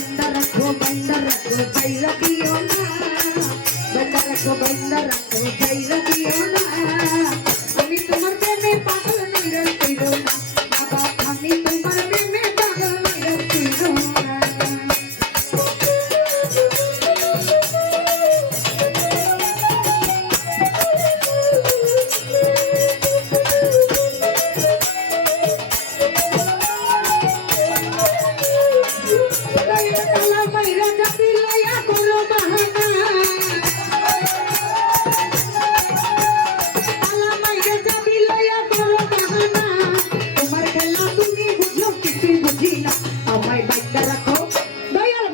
बंदा रखो पैरा दियो ना बंदा रखो पैरा दियो ना আমি তোমার প্রেমে পাগল নিরতির না বাবা আমি তোমার প্রেমে পাগল নিরতির না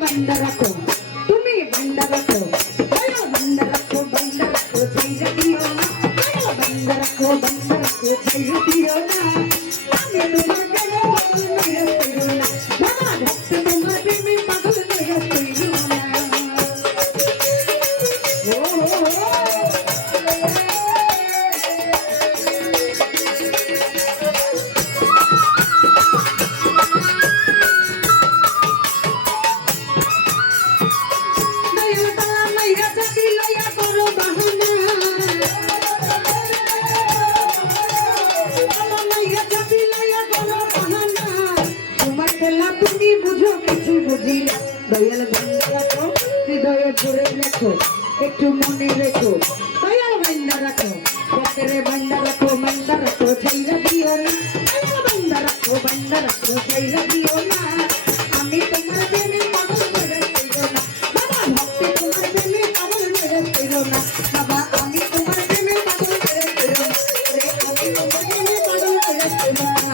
बंदा रखो तुम्हें बंदा रखो बंदा रखो चाहिए दियो ना बंदा रखो चाहिए दियो ना हमें तुम्हारे पागल नहीं रखते ना बाबा भक्त तुम्हारे में पागल नहीं रखते ना दयाल बंदा रखो हृदय भरे रखो एक मने रखो दयाल बंदा रखो भक्तरे बंदा रखो छैरा दियो ना बंदा रखो छैरा दियो ना আমি তোমার প্রেমে পাগল হয়ে যাইরো না বাবা ভক্তি তোমার প্রেমে পাগল হয়ে যাইরো না বাবা আমি তোমার প্রেমে পাগল হয়ে যাইরো না আমি তোমার প্রেমে পাগল হয়ে যাইরো না